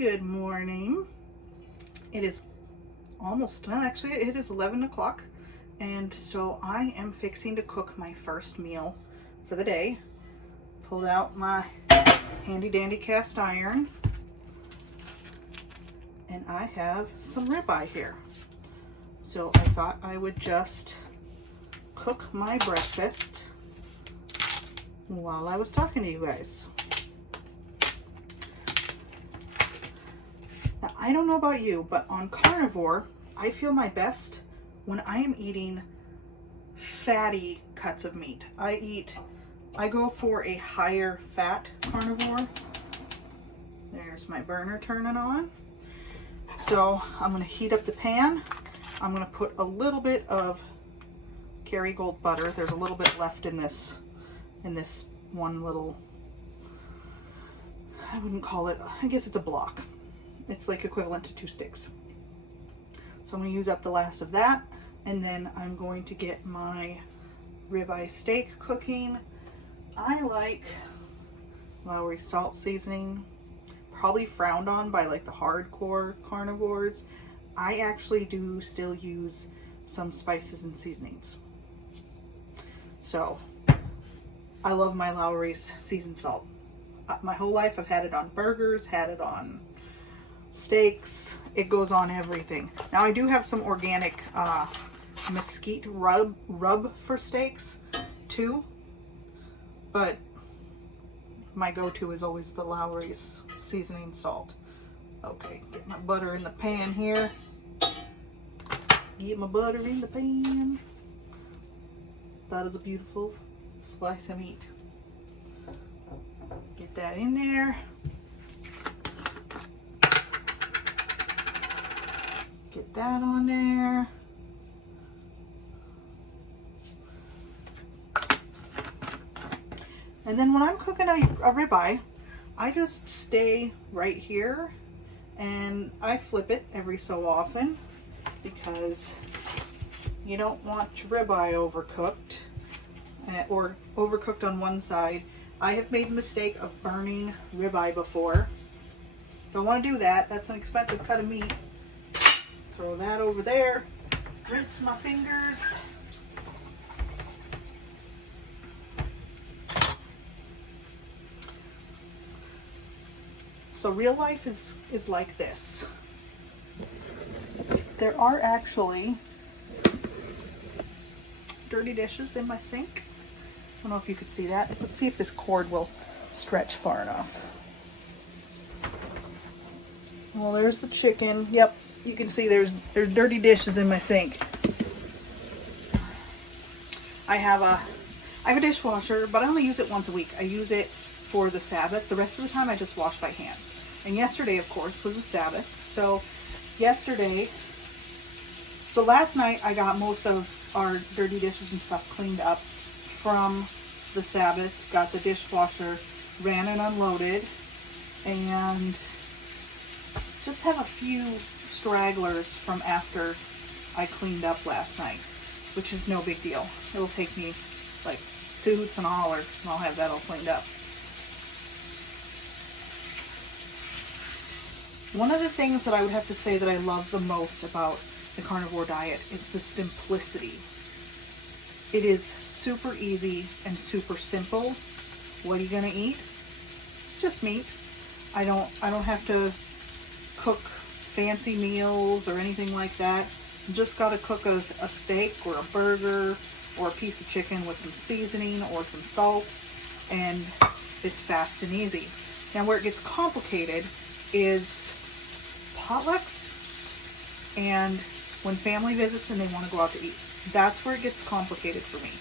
Good morning. It is almost, well, actually it is 11 o'clock, and so I am fixing to cook my first meal for the day. Pulled out my handy dandy cast iron, and I have some ribeye here. So I thought I would just cook my breakfast while I was talking to you guys. Now, I don't know about you, but on carnivore, I feel my best when I am eating fatty cuts of meat. I go for a higher fat carnivore. There's my burner turning on. So I'm going to heat up the pan. I'm going to put a little bit of Kerrygold butter. There's a little bit left in this one little, I wouldn't call it, I guess it's a block. It's like equivalent to 2 sticks. So I'm going to use up the last of that, and then I'm going to get my ribeye steak cooking. I like Lowry salt seasoning, probably frowned on by like the hardcore carnivores. I actually do still use some spices and seasonings. So I love my Lowry's seasoned salt. My whole life I've had it on burgers, had it on steaks. It goes on everything. Now I do have some organic mesquite rub for steaks too, but my go-to is always the Lowry's seasoning salt. Okay, get my butter in the pan here. Get my butter in the pan. That is a beautiful slice of meat. Get that in there. Get that on there. And then when I'm cooking a ribeye, I just stay right here and I flip it every so often because you don't want your ribeye overcooked or overcooked on one side. I have made the mistake of burning ribeye before. Don't want to do that. That's an expensive cut of meat. Throw that over there. Rinse my fingers. So real life is like this. There are actually dirty dishes in my sink. I don't know if you could see that. Let's see if this cord will stretch far enough. Well, there's the chicken. Yep, you can see there's dirty dishes in my sink. I have a dishwasher, but I only use it once a week. I use it for the Sabbath. The rest of the time I just wash by hand. And yesterday, of course, was the Sabbath. So last night I got most of our dirty dishes and stuff cleaned up from the Sabbath. Got the dishwasher ran and unloaded, and just have a few stragglers from after I cleaned up last night, which is no big deal. It'll take me like 2 hoots and a holler, and I'll have that all cleaned up. One of the things that I would have to say that I love the most about the carnivore diet is the simplicity. It is super easy and super simple. What are you gonna eat? Just meat. I don't have to cook fancy meals or anything like that. You just gotta cook a steak or a burger or a piece of chicken with some seasoning or some salt, and it's fast and easy. Now where it gets complicated is potlucks and when family visits and they want to go out to eat. That's where it gets complicated for me.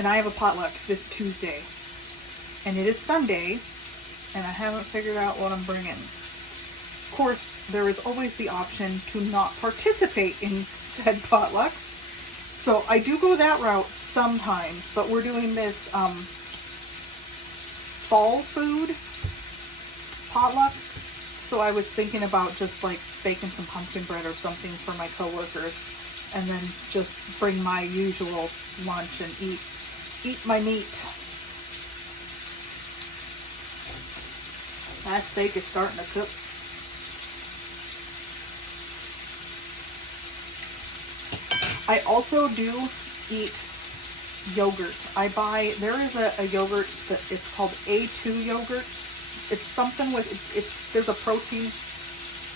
And I have a potluck this Tuesday, and it is Sunday, and I haven't figured out what I'm bringing. Of course, there is always the option to not participate in said potlucks. So I do go that route sometimes, but we're doing this fall food potluck. So I was thinking about just like baking some pumpkin bread or something for my coworkers, and then just bring my usual lunch and eat my meat. That steak is starting to cook. I also do eat yogurt. There is a yogurt that it's called A2 yogurt. It's something with, there's a protein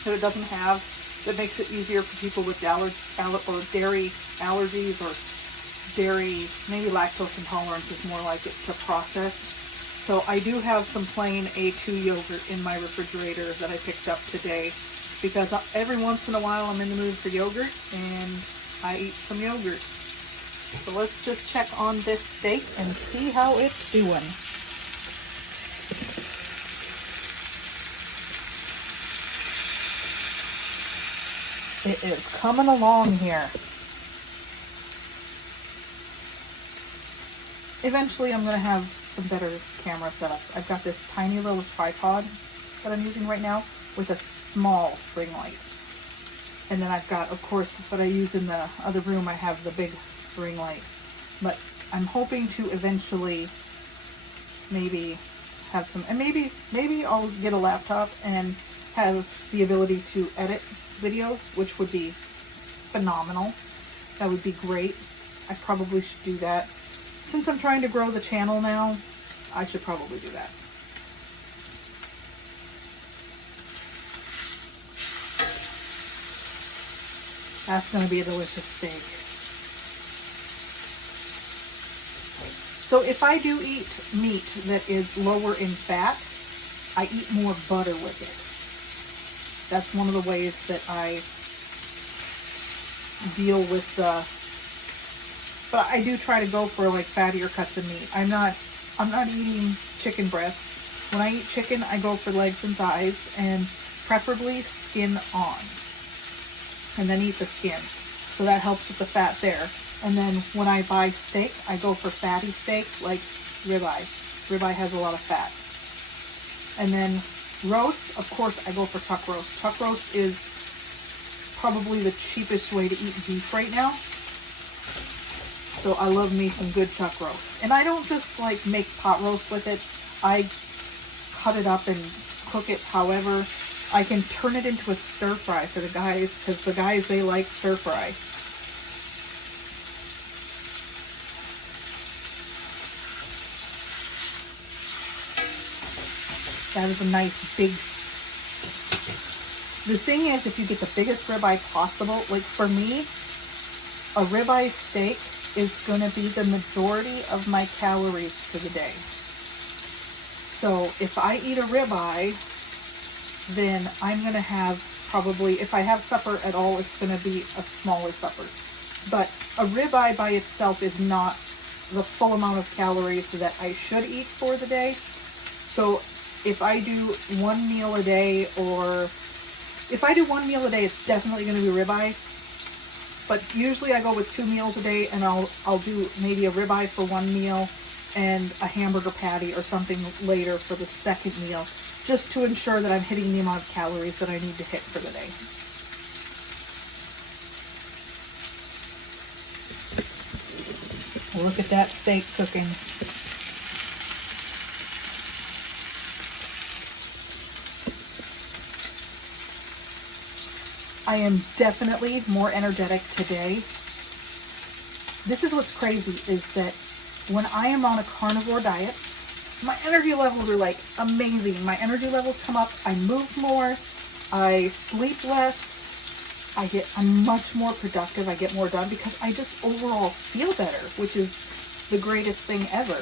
that it doesn't have that makes it easier for people with dairy allergies or dairy, maybe lactose intolerance is more like it to process. So I do have some plain A2 yogurt in my refrigerator that I picked up today because every once in a while I'm in the mood for yogurt and I eat some yogurt. So let's just check on this steak and see how it's doing. It is coming along here. Eventually I'm going to have some better camera setups. I've got this tiny little tripod that I'm using right now with a small ring light. And then I've got, of course, what I use in the other room, I have the big ring light. But I'm hoping to eventually maybe have some, and maybe I'll get a laptop and have the ability to edit videos, which would be phenomenal. That would be great. I probably should do that. Since I'm trying to grow the channel now, I should probably do that. That's going to be a delicious steak. So if I do eat meat that is lower in fat, I eat more butter with it. That's one of the ways that I deal with but I do try to go for like fattier cuts of meat. I'm not eating chicken breasts. When I eat chicken, I go for legs and thighs and preferably skin on. And then eat the skin. So that helps with the fat there. And then when I buy steak, I go for fatty steak like ribeye. Ribeye has a lot of fat. And then roast, of course, I go for chuck roast. Chuck roast is probably the cheapest way to eat beef right now. So I love me some good chuck roast. And I don't just like make pot roast with it. I cut it up and cook it however. I can turn it into a stir fry for the guys, because the guys, they like stir fry. That is a nice big. The thing is, if you get the biggest ribeye possible, like for me, a ribeye steak is going to be the majority of my calories for the day. So if I eat a ribeye, then I'm going to have probably, if I have supper at all, it's going to be a smaller supper. But a ribeye by itself is not the full amount of calories that I should eat for the day. So if I do one meal a day, it's definitely going to be ribeye. But usually I go with 2 meals a day, and I'll do maybe a ribeye for one meal and a hamburger patty or something later for the second meal, just to ensure that I'm hitting the amount of calories that I need to hit for the day. Look at that steak cooking. I am definitely more energetic today. This is what's crazy, is that when I am on a carnivore diet, my energy levels are like amazing. My energy levels come up. I move more. I sleep less. I'm much more productive. I get more done because I just overall feel better, which is the greatest thing ever.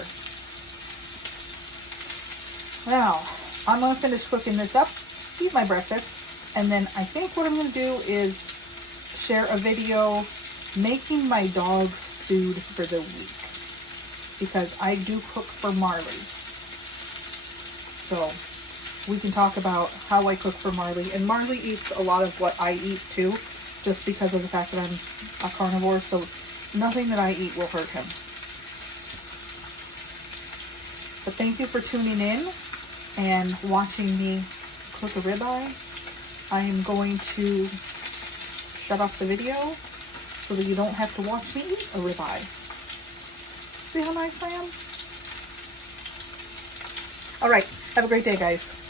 Now, I'm going to finish cooking this up, eat my breakfast, and then I think what I'm going to do is share a video making my dog's food for the week, because I do cook for Marley. So we can talk about how I cook for Marley. And Marley eats a lot of what I eat too, just because of the fact that I'm a carnivore. So nothing that I eat will hurt him. But thank you for tuning in and watching me cook a ribeye. I am going to shut off the video so that you don't have to watch me eat a ribeye. See how nice I am? All right. Have a great day, guys.